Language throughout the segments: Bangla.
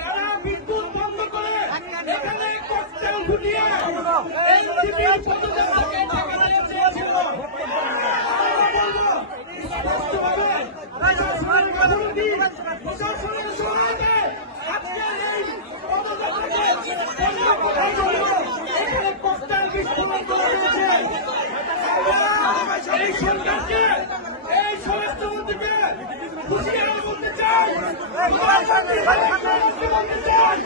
তারা বিদ্যুৎ বন্ধ করে এখানে ককটেল ফুটিয়ে এনসিপির পদযাত্রাকে ঠেকাতে চেয়েছিল। আমরা বলবো স্পষ্টভাবে প্রশাসনের সহায়তায় আজকের এই পদযাত্রাকে বন্ধ করার জন্য এখানে ককটেল বিস্ফোরণ করা হয়েছে। এই সরকারকে এই স্বরাষ্ট্রমন্ত্রীকে হুঁশিয়ারি করতে চাই, বলতে চাই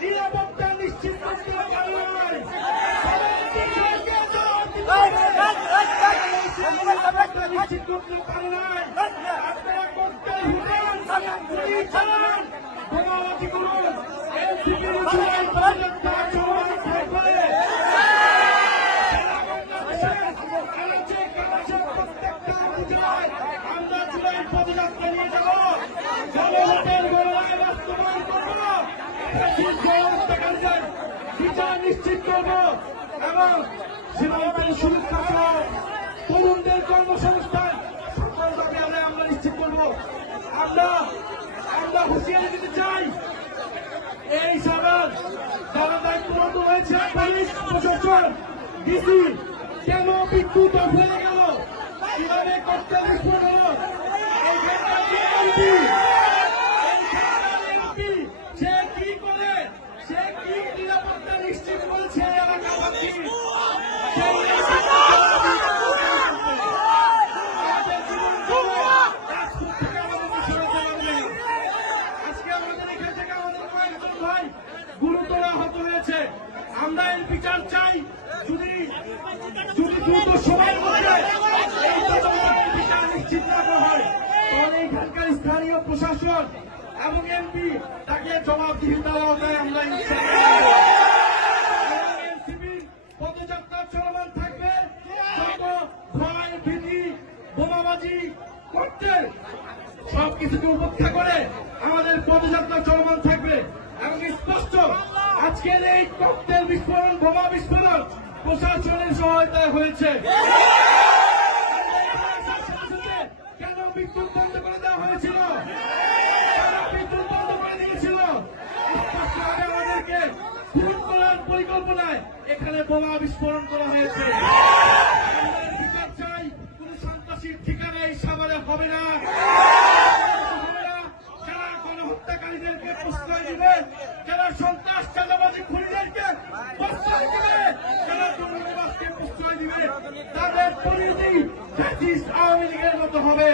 নিরাপত্তা নিশ্চিত করতে পারে নাই, নিশ্চিত করতে পারে নাই। আপনারা করতে গুলি চালান, বোমাবাজি করুন, এনসিপির আমরা জুলাই পদযাত্রা নিয়ে যাব, জনগণের গণনায় বাস্তবায়ন করব, বিচার নিশ্চিত করব এবং সীমান্তের সুরক্ষা সহ তরুণদের কর্মসংস্থান সকলভাবে আমরা নিশ্চিত করব। আমরা হুঁশিয়ারি দিতে চাই, এই সরকার যারা দায়িত্বরত হয়েছে, পুলিশ প্রশাসন, ডিসি, কেন বিদ্যুৎ অফ হয়ে গেল, কিভাবে ককটেল বিস্ফোরণ হলো, সে কি করে, সে কি নিরাপত্তা নিশ্চিত করেছে এলাকাবাসী, গুরুতর আহত হয়েছে। আমরা এর বিচার চাই, যদি দ্রুত সময়ের মধ্যে বিচার নিশ্চিত না করা হয় তাহলে এখানকার স্থানীয় প্রশাসন এবং এমপি তাকে জবাবদিহিতার আওতায় আমরা এনসিপির পদযাত্রা চলমান থাকবে। যত ভয় ভীতি বোমাবাজি করতে সবকিছুকে উপেক্ষা করে আমাদের পদযাত্রা চলমান থাকবে এবং স্পষ্ট আজকের এই ককটেল বিস্ফোরণ, বোমা বিস্ফোরণ প্রশাসনের সহায়তায় হয়েছে। কেন বিদ্যুৎ বন্ধ করে দেওয়া হয়েছিল, বিদ্যুৎ বন্ধ করে দিয়েছিল, স্পষ্টভাবে আমাদেরকে খুন করার পরিকল্পনায় এখানে বোমা বিস্ফোরণ করা হয়েছে। বিচার চাই, কোন সন্ত্রাসীর ঠিকানা এই সাভারে হবে না। যারা গণহত্যাকারীদেরকে প্রশ্রয় দিবে, যারা সন্ত্রাস চাঁদাবাজি খুনিদেরকে প্রশ্রয় দিবে, যারা দুর্নীতিবাজকে প্রশ্রয় দিবে, তাদের পরিণতি আওয়ামী লীগের মতো হবে।